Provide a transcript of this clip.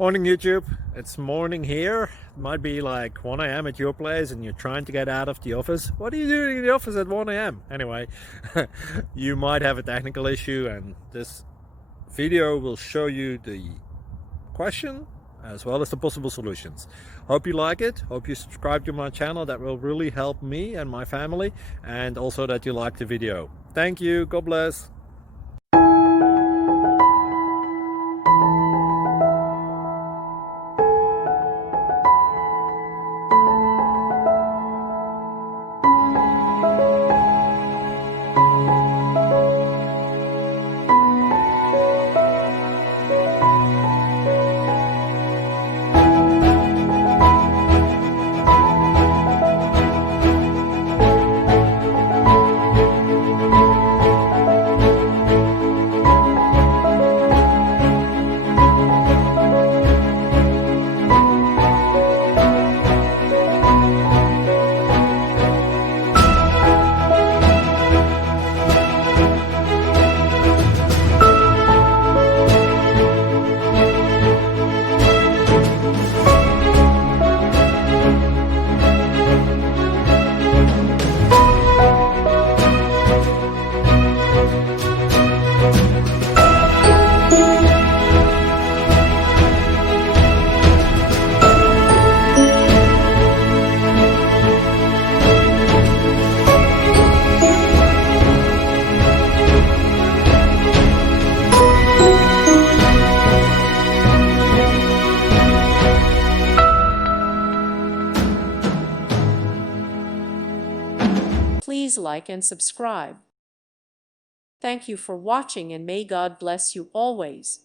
Morning YouTube, it's morning here. It might be like 1 a.m. at your place and you're trying to get out of the office. What are you doing in the office at 1 a.m.? Anyway, you might have a technical issue and this video will show you the question as well as the possible solutions. Hope you like it, hope you subscribe to my channel. That will really help me and my family, and also that you like the video. Thank you, God bless. Please like and subscribe. Thank you for watching, and may God bless you always.